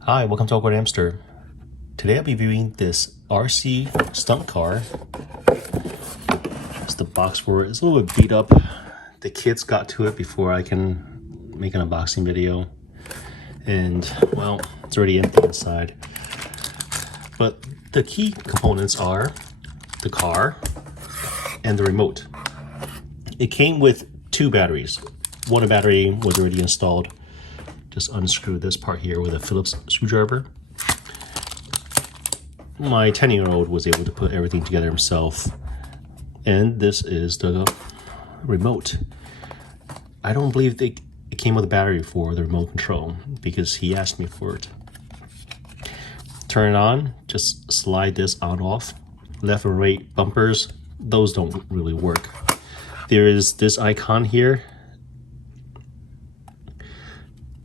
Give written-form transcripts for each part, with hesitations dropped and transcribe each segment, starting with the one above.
Hi, welcome to AwkwardHamster. Today I'll be viewing this RC stunt car. It's the box for it. It's a little bit beat up. The kids got to it before I can make an unboxing video. And, well, it's already empty inside. But the key components are the car and the remote. It came with 2 batteries. One battery was already installed. Just unscrew this part here with a Phillips screwdriver. My 10-year-old was able to put everything together himself. And this is the remote. I don't believe it came with a battery for the remote control because he asked me for it. Turn it on, just slide this on off. Left and right bumpers, those don't really work. There is this icon here.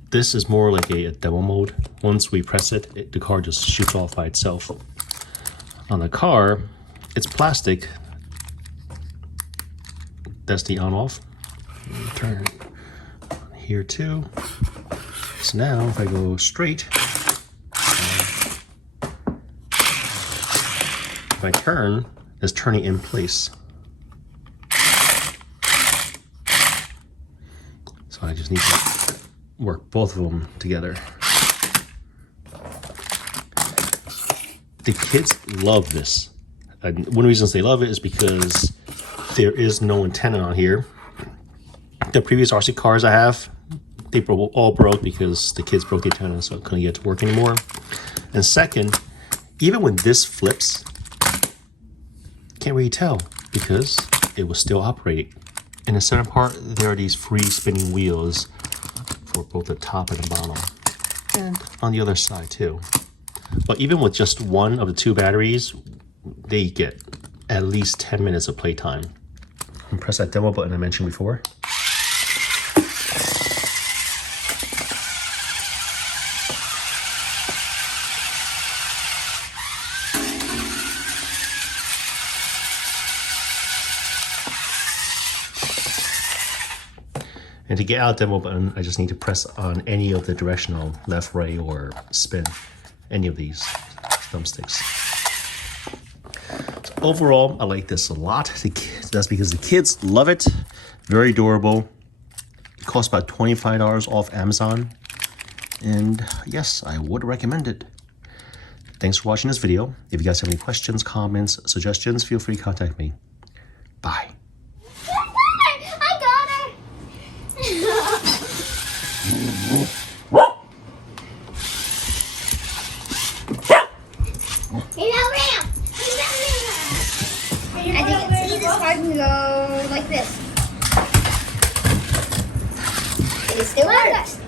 This is more like a demo mode. Once we press it, the car just shoots off by itself. On the car, it's plastic. That's the on-off. Turn here too. So now if I go straight, if I turn, it's turning in place. So I just need to work both of them together. The kids love this. And one of the reasons they love it is because there is no antenna on here. The previous RC cars I have, they all broke because the kids broke the antenna, so I couldn't get it to work anymore. And second, even when this flips, can't really tell because it was still operating. In the center part, there are these free spinning wheels for both the top and the bottom, and on the other side too. But even with just one of the 2 batteries, they get at least 10 minutes of playtime. And press that demo button I mentioned before. And to get out the demo button, I just need to press on any of the directional, left, right, or spin, any of these thumbsticks. So overall, I like this a lot. That's because the kids love it. Very durable. It costs about $25 off Amazon. And yes, I would recommend it. Thanks for watching this video. If you guys have any questions, comments, suggestions, feel free to contact me. Bye. Go like this. It still works.